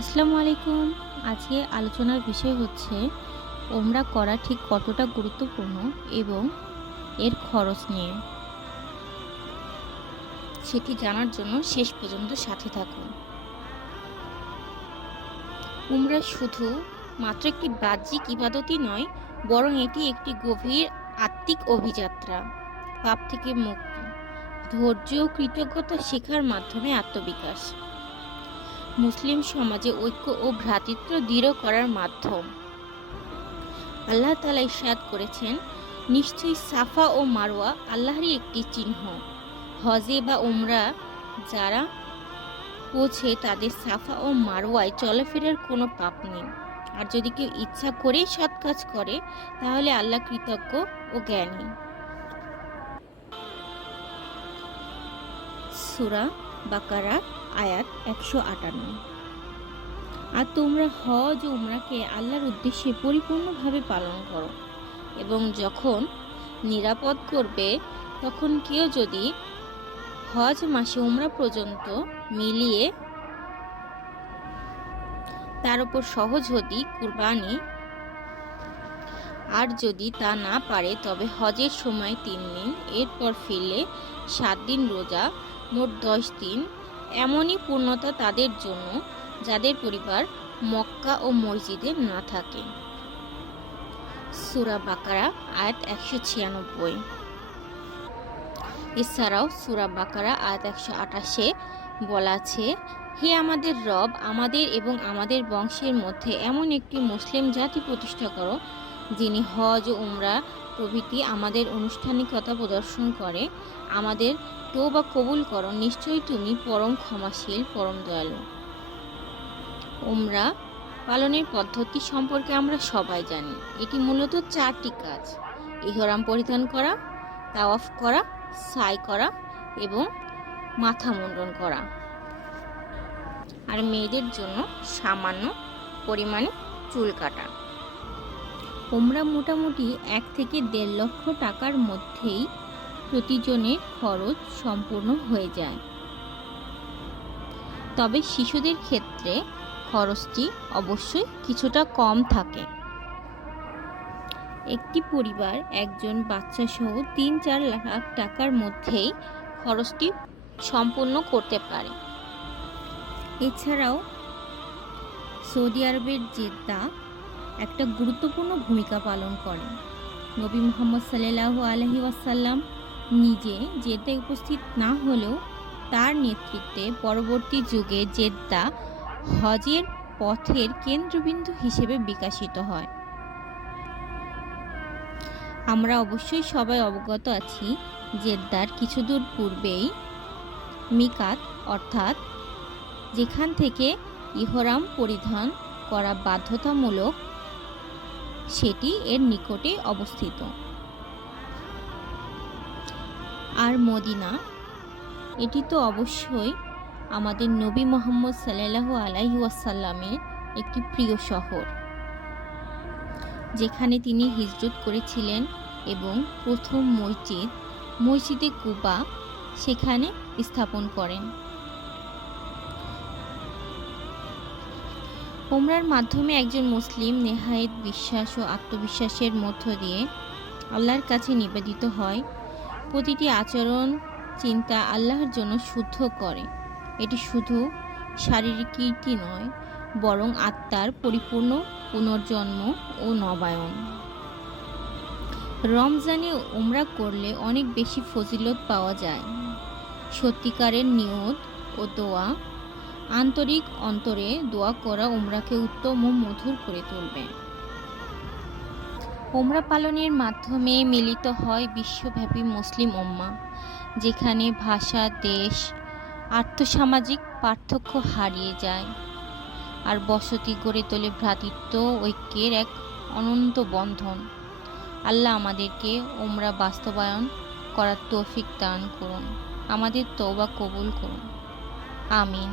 আসসালামু আলাইকুম। আজকে আলোচনার বিষয় হচ্ছে ওমরা করা ঠিক কতটা গুরুত্বপূর্ণ এবং এর খরচ নিয়ে। সেটি জানার জন্য শেষ পর্যন্ত সাথে থাকুন। উমরা শুধু মাত্র একটি বাহ্যিক ইবাদতই নয়, বরং এটি একটি গভীর আত্মিক অভিযাত্রা। পাপ থেকে মুক্তি, ধৈর্য ও কৃতজ্ঞতা শেখার মাধ্যমে আত্মবিকাশ, মুসলিম সমাজে ঐক্য ও ভ্রাতৃত্ব দৃঢ় করার মাধ্যম। আল্লাহ তাআলা ইরশাদ করেছেন, নিশ্চয়ই সাফা ও মারওয়া আল্লাহরই একটি চিহ্ন। হজে বা উমরা যারা পৌঁছে তাদের সাফা ও মারওয়ায় চলাফেরার কোনো পাপ নেই। আর যদি কেউ ইচ্ছা করেই সৎ কাজ করে তাহলে আল্লাহ কৃতজ্ঞ ও জ্ঞানী। সূরা বাকারা আয়াত ১৫৮। আর তোমরা হজ ও উমরাকে আল্লাহর উদ্দেশ্যে পরিপূর্ণভাবে পালন করো, এবং যখন নিরাপদ করবে তখন কেউ যদি হজ মাসে উমরা পর্যন্ত মিলিয়ে তার উপর সহজ হদি কুরবানি, আর যদি তা না পারে তবে হজের সময় ৩ দিন, এরপর ফিরলে ৭ দিন রোজা, মোট ১০ দিন। এমনই পূর্ণতা তাদের জন্য যাদের পরিবার মক্কা ও মসজিদে না থাকে। সূরা বাকারা আয়াত ১৯৬। এছাড়াও সূরা বাকারা আয়াত ১২৮ বলা আছে, হে আমাদের রব, আমাদের এবং আমাদের বংশের মধ্যে এমন একটি মুসলিম জাতি প্রতিষ্ঠা করো যিনি হজ ও উমরা প্রভৃতি আমাদের আনুষ্ঠানিকতা প্রদর্শন করে। আমাদের তওবা কবুল করো, নিশ্চয়ই তুমি পরম ক্ষমাশীল, পরম দয়ালু। উমরা পালনের পদ্ধতি সম্পর্কে আমরা সবাই জানি। এটি মূলত ৪টি কাজ: ইহরাম পরিধান করা, তাওয়াফ করা, সাই করা এবং মাথা মুন্ডন করা। আর মেয়েদের জন্য সামান্য পরিমাণে চুল কাটা। উমরা মোটামুটি ১ থেকে ১.৫ লক্ষ টাকার মধ্যেই প্রতিজনের খরচ সম্পূর্ণ হয়ে যায়। তবে শিশুদের ক্ষেত্রে খরচটি অবশ্যই কিছুটা কম থাকে। একটি পরিবার একজন বাচ্চা সহ ৩-৪ লাখ টাকার মধ্যেই খরচটি সম্পূর্ণ করতে পারে। এছাড়াও সৌদি আরবের জেদ্দা একটা গুরুত্বপূর্ণ ভূমিকা পালন করে। নবী মুহাম্মদ সাল্লাল্লাহু আলাইহি ওয়াসাল্লাম নিজে জেদ্দায় উপস্থিত না হলেও তার নেতৃত্বে পরবর্তী যুগে জেদ্দা হজের পথের কেন্দ্রবিন্দু হিসেবে বিকশিত হয়। আমরা অবশ্যই সবাই অবগত আছি, জেদ্দার কিছু দূর পূর্বেই মিকাত, অর্থাৎ যেখান থেকে ইহরাম পরিধান করা বাধ্যতামূলক, সেটি এর নিকটে অবস্থিত। আর মদিনা, এটি তো অবশ্যই আমাদের নবী মুহাম্মদ সাল্লাল্লাহু আলাইহি ওয়াসাল্লামের একটি প্রিয় শহর, যেখানে তিনি হিজরত করেছিলেন এবং প্রথম মসজিদে কুবা সেখানে স্থাপন করেন। উমরার মাধ্যমে একজন মুসলিম নেহায়েত বিশ্বাস ও আত্মবিশ্বাসের মধ্য দিয়ে আল্লাহর কাছে নিবেদিত হয়। প্রতিটি আচরণ, চিন্তা আল্লাহর জন্য শুদ্ধ করে। এটি শুধু শারীরিক কীর্তি নয়, বরং আত্মার পরিপূর্ণ পুনর্জন্ম ও নবায়ন। রমজানে উমরা করলে অনেক বেশি ফজিলত পাওয়া যায়। সত্যিকারের নিয়ত ও দোয়া, আন্তরিক অন্তরে দোয়া করা উমরাকে উত্তম ও মধুর করে তুলবে। উমরা পালনের মাধ্যমে মিলিত হয় বিশ্বব্যাপী মুসলিম উম্মাহ, যেখানে ভাষা, দেশ, আর্থসামাজিক পার্থক্য হারিয়ে যায়, আর বসতি গড়ে তোলে ভ্রাতৃত্ব ঐক্যের এক অনন্ত বন্ধন। আল্লাহ আমাদেরকে উমরা বাস্তবায়ন করার তৌফিক দান করুন, আমাদের তওবা কবুল করুন। আমিন।